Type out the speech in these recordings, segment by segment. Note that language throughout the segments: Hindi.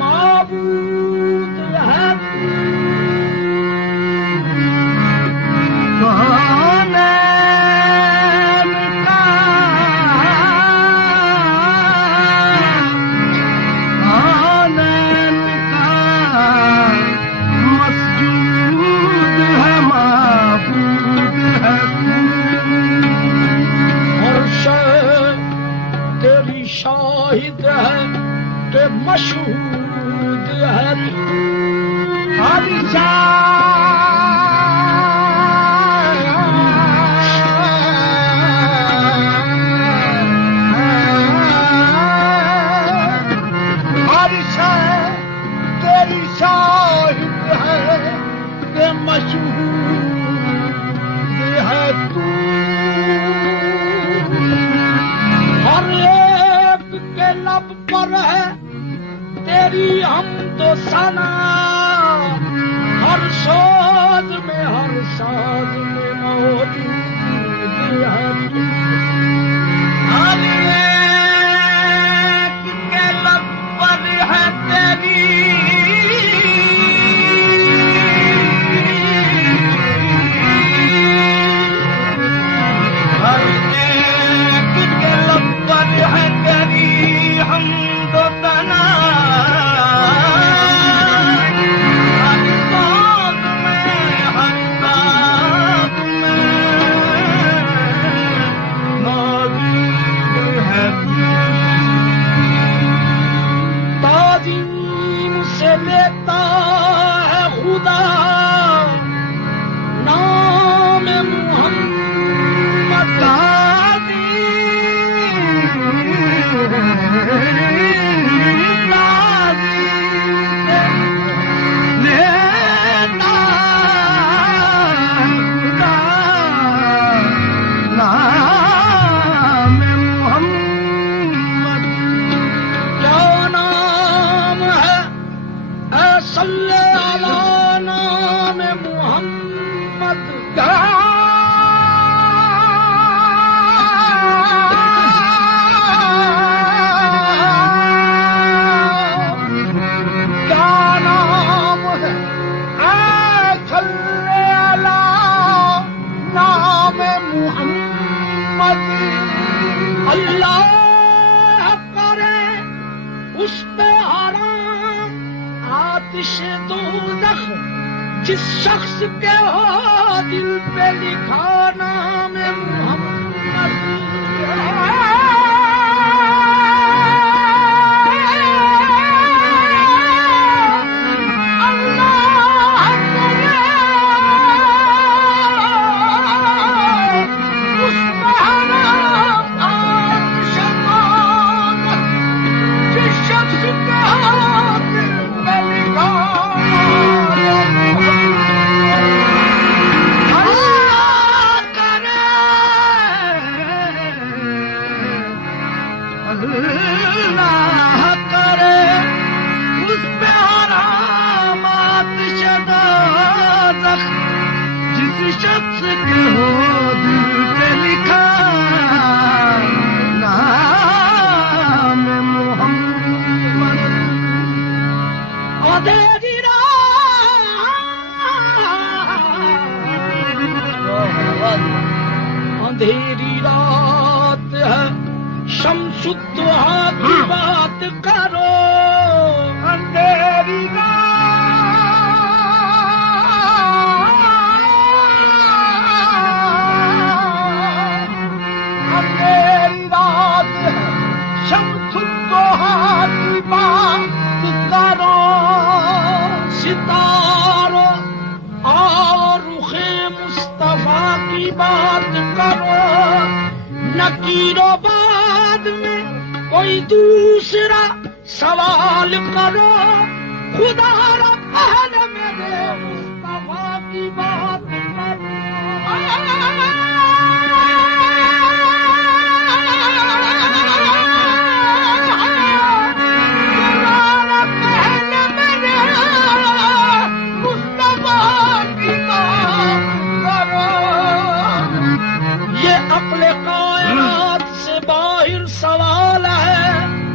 माबूद है शाहिद है कि मशहूद है तेरी शाहिद है कि मशहूद है तू हर के लब पर है तेरी हमद सना हर साज में मौजूद है हर एक के लब पर है तेरी हर एक के लब पर है तेरी हमद सना हर साज में मौजूद है ताज़ीम से लेता है खुदा नाम मुहम्मद अल्लाह करे उस पे हराम आतिश दोज़ख जिस शख्स के हो दिल पे लिखा नाम मोहम्मद शख्स के हो दिल पे लिखा नाम मोहम्मद अंधेरी रात है शम्सुद्दुहा की बात करो अंधेरी सितारों और रुखे मुस्तफा की बात करो नकीरो बाद में कोई दूसरा सवाल करो खुदा रब अहल मेरे मुस्तफा की बात करो अक़्ल कायनात से बाहिर सवाल है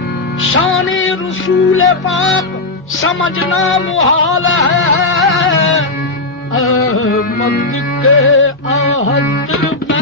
पाप समझना मुहाल है। अहमद के आहत में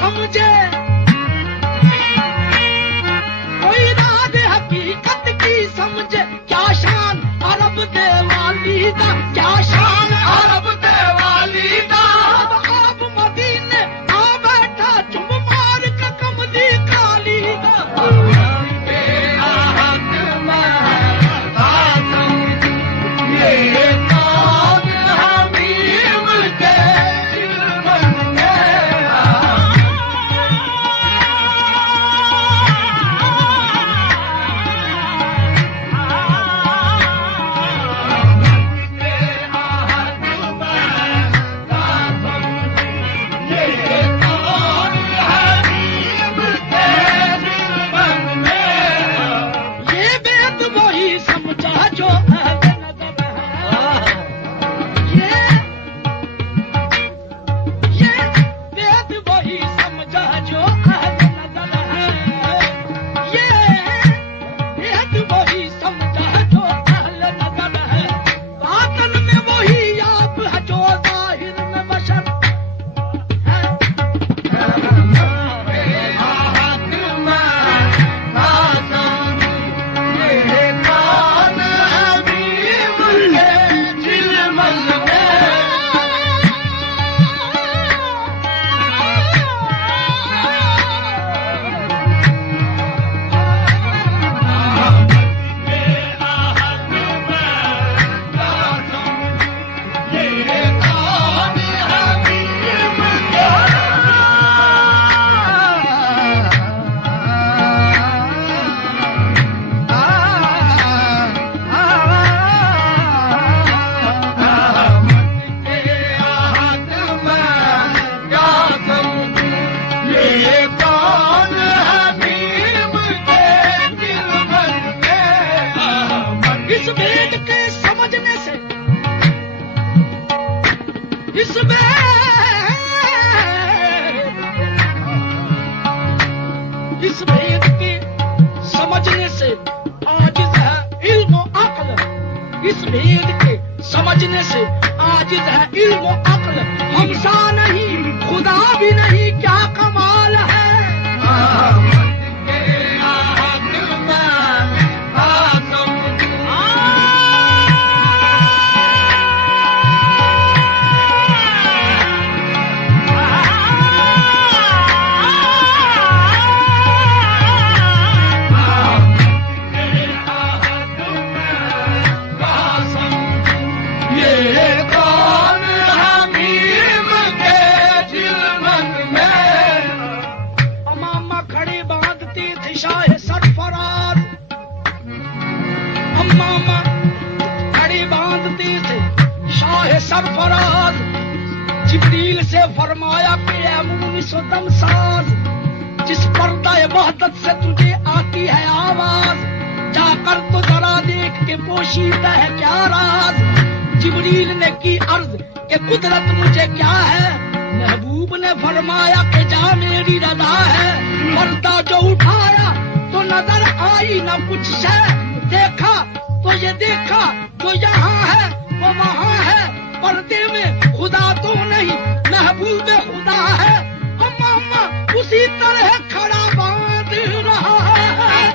समझे, कोई राज हकीकत की समझे। क्या शान अरब देवाली दा, क्या शान अरब देवाली दा। आप मदीने आ बैठा चुम मार के कमली काली दा। इस भेद के समझने से आजिज है इल्म अक्ल। इस भेद के समझने से आजिज है इल्म अक्ल। हमसा नहीं खुदा भी नहीं, क्या कमाल है। सरफराज जिब्रील से फरमाया कि ऐ मुनिसुदम साज, जिस पर्दा वहदत से तुझे आती है आवाज, जाकर तो जरा देख के पोशीदा है क्या राज। जिब्रील ने की अर्ज कि कुदरत मुझे क्या है। महबूब ने फरमाया कि जा मेरी रजा है। पर्दा जो उठाया तो नजर आई न कुछ शय, देखा तो ये देखा जो यहाँ है वो वहाँ है। पर्दे में खुदा तो नहीं महबूब खुदा है। अम्मा उसी तरह खड़ा बांध रहा है।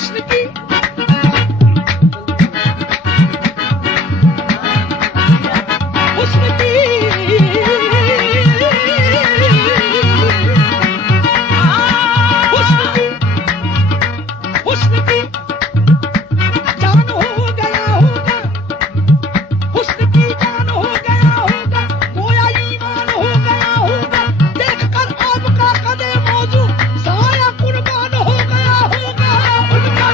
हुस्न की हुस्न की हुस्न की जान हो गया होगा, हुस्न की जान हो गया होगा, गोया ईमान हो गया होगा, देखकर आपका कदे मौजू साया कुर्बान हो गया होगा। उनका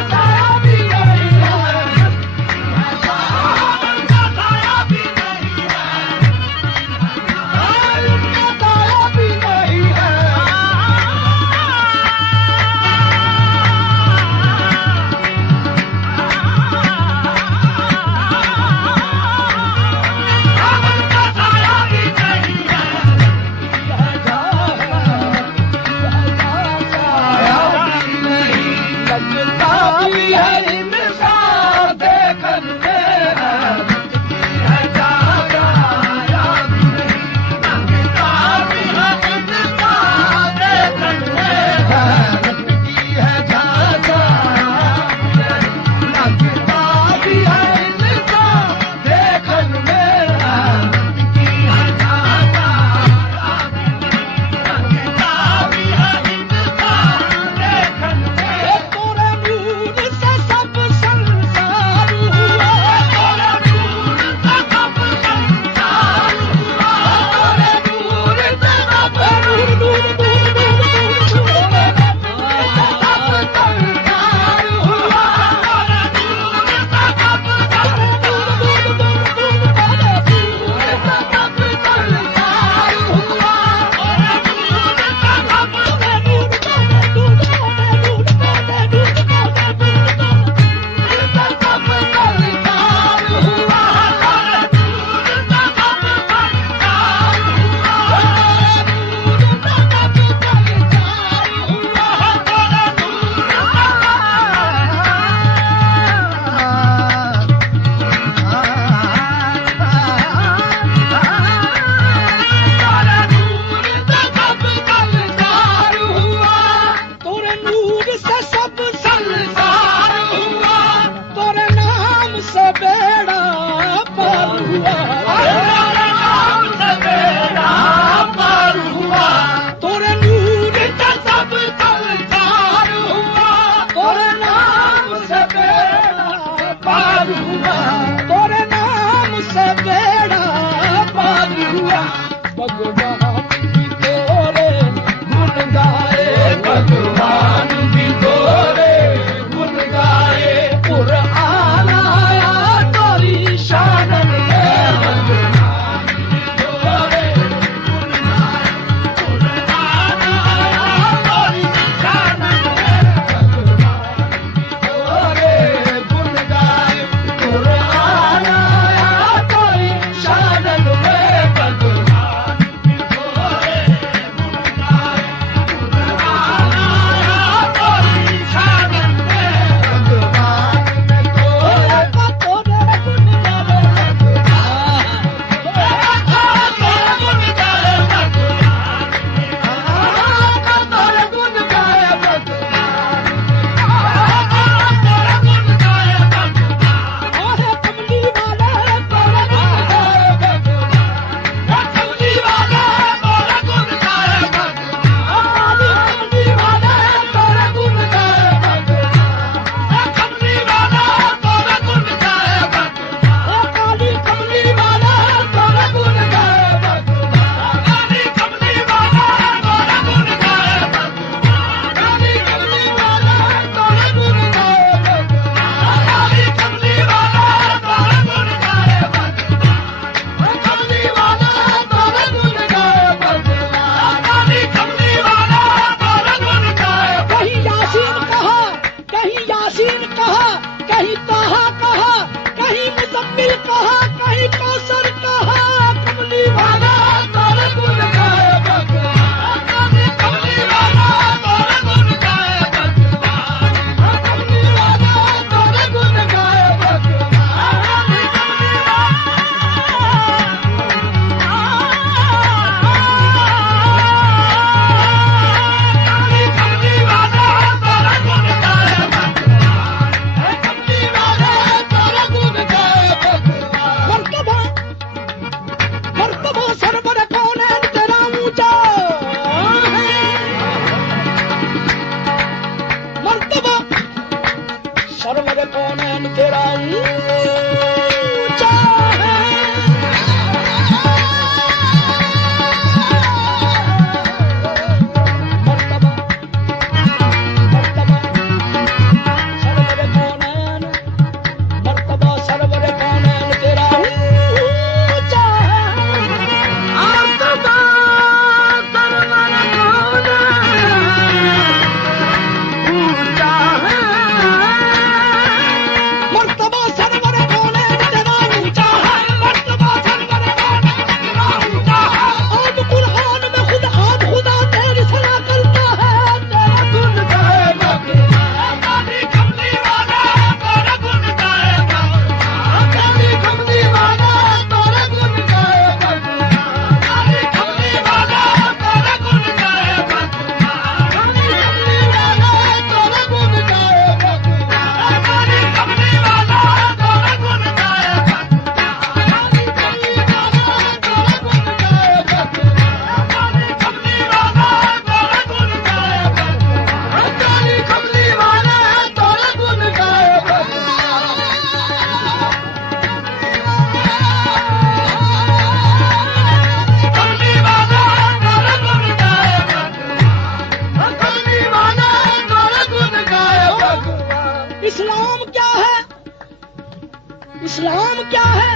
इस्लाम क्या है?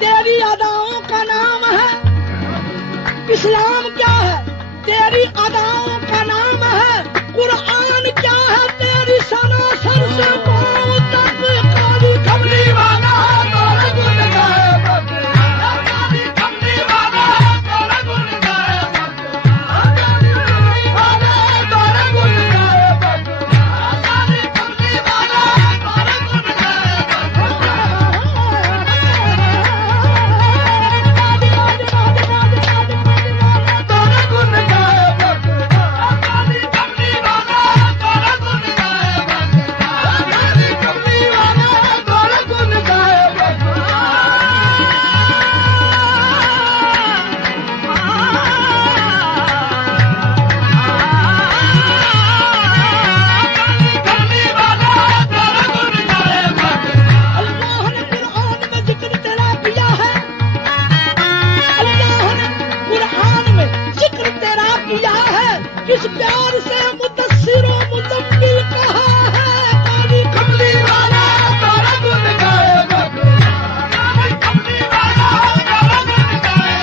तेरी अदाओं का नाम है। इस्लाम क्या है? तेरी अदाओं का नाम है। कुरान क्या है? तेरी सना सर से पांव तक काली कमली वाला तोरा गुण गाए काली कमली वाला तोरा गुण गाए काली कमली वाला तोरा गुण गाए काली कमली वाला तोरा गुण किस प्यार से मुदस्सिरो मुजम्मिल कहा है काली कमली वाला तोरा गुण गाए काली कमली वाला तोरा गुण गाए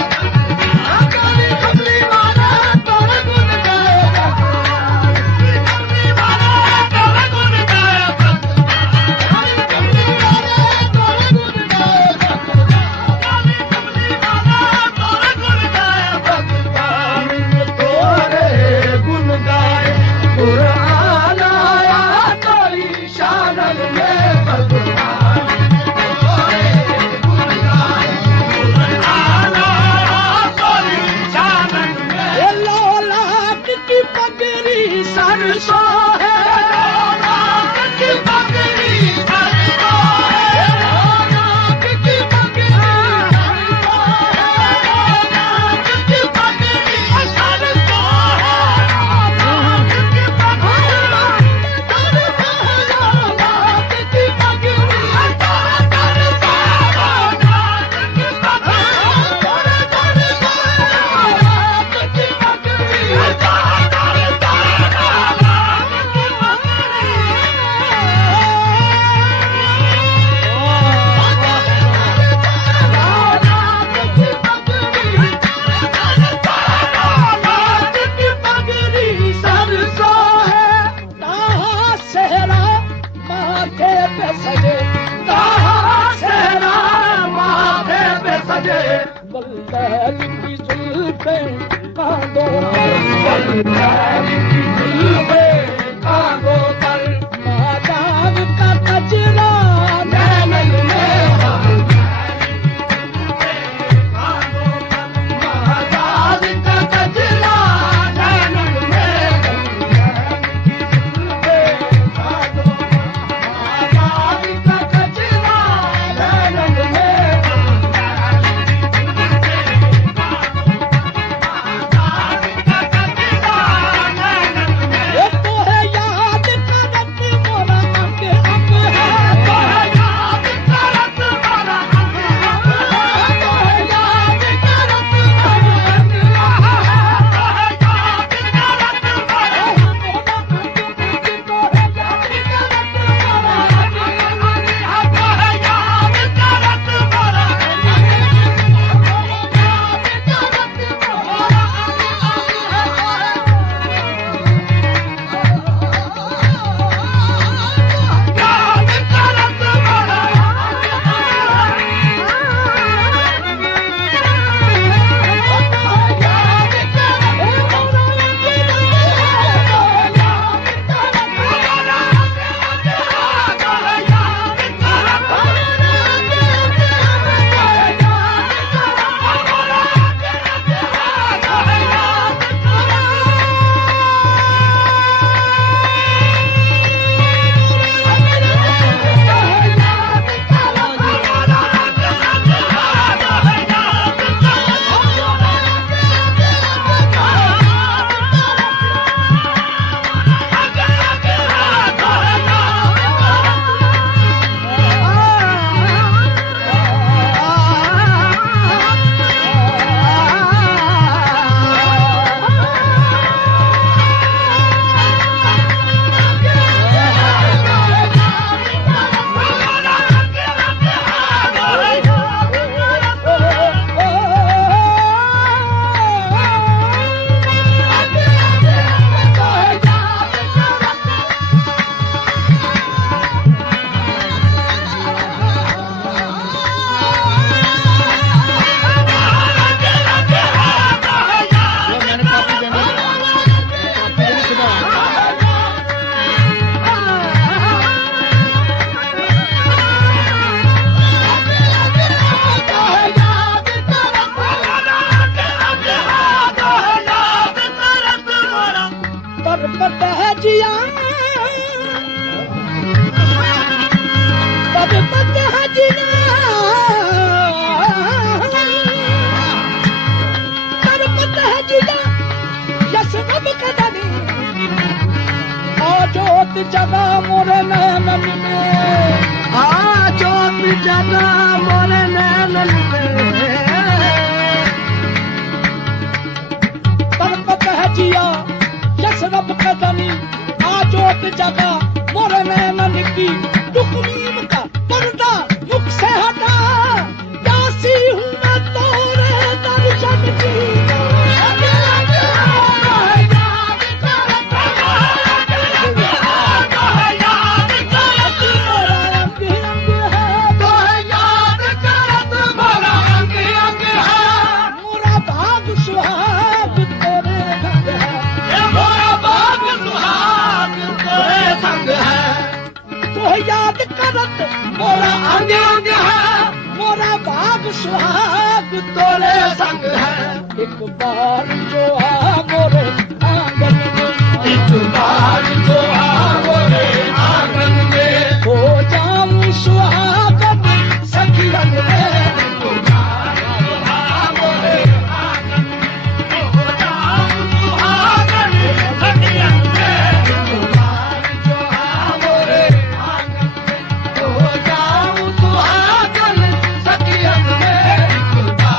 काली कमली वाला तोरा गुण गाए काली कमली वाला तोरा गुण गाए काली कमली वाला तोरा गुण गाए काली कमली वाला तोरा गुण गाए भगवान तोरे गुण गाए कुरान आया तोरी शानन में भगवान तोरे गुण गाए कुरान आया तोरी शानन में लाख की पगड़ी सरसो है लाख की पगड़ी सरसो है लाख की पगड़ी सरसो है लाख की पगड़ी सरसो है है जिया तब पत है जिया तब पत है जिया यस रब कदनी जोत जगा मोरे नैनन में जोत जगा मोरे नैनन में तड़पत है जिया यस रब कदनी जोत जगा मोरे नैनन की दुखनीम का पर्दा मुख से हटा प्यासी हूँ मैं तोरे दर्शन की याद करत मोरा अंग अंग है मोरा भाग सुहाग तोरे संग है एक बार जो आ मोरे आंगन में एक बार जो आ मोरे आंगन में हो जाऊं सुहागन सखियन में एक बार जो आ मोरे आंगन में हो जाऊं सुहागन सखियन में एक बार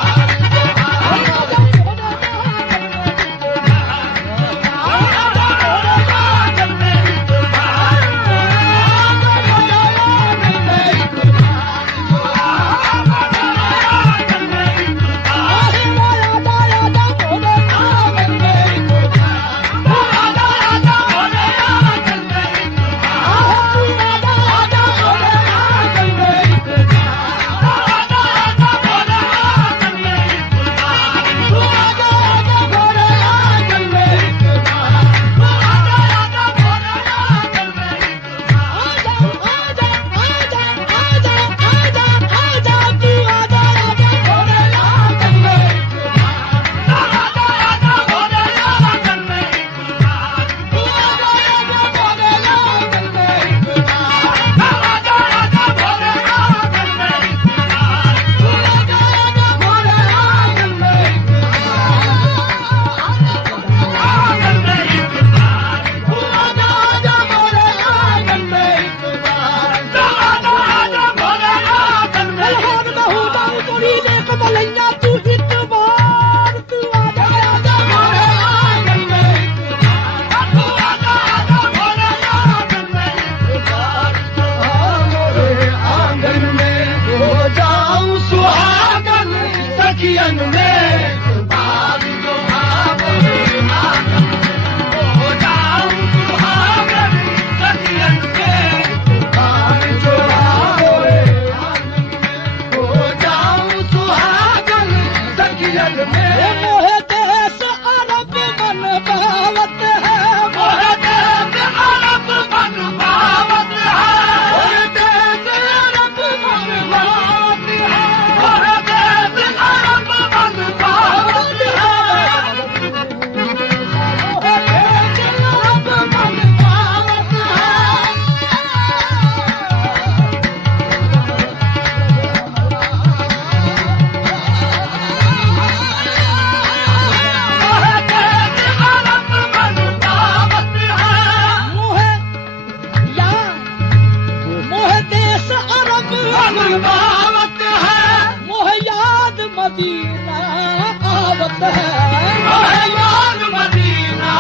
जो आ मोरे मदीना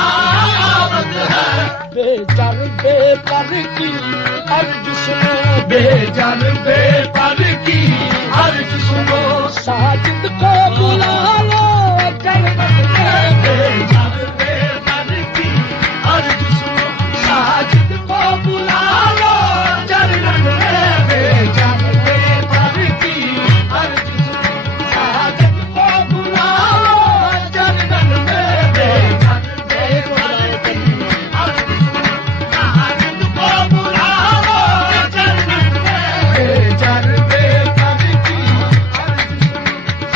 आवत है बेजर बेपर की अर्ज सुनो बेजर बेपर की अर्ज सुनो साजिद को बुला लो जन्नत में बेजर बेपर की अर्ज सुनो साजिद को बुला लो जन्नत में बेजर बेपर की अर्ज सुनो साजिद को बुला लो जन्नत में बेजर बेपर की अर्ज सुनो साजिद को बुला लो जन्नत में बेजर बेपर की अर्ज सुनो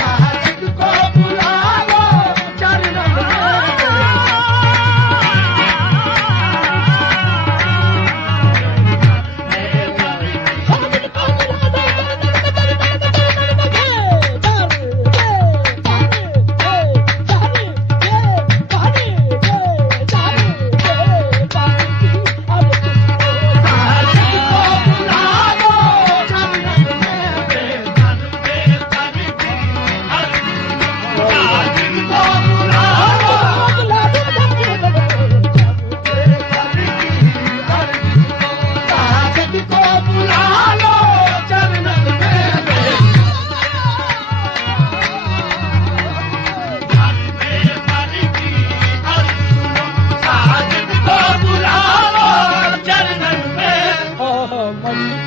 मौत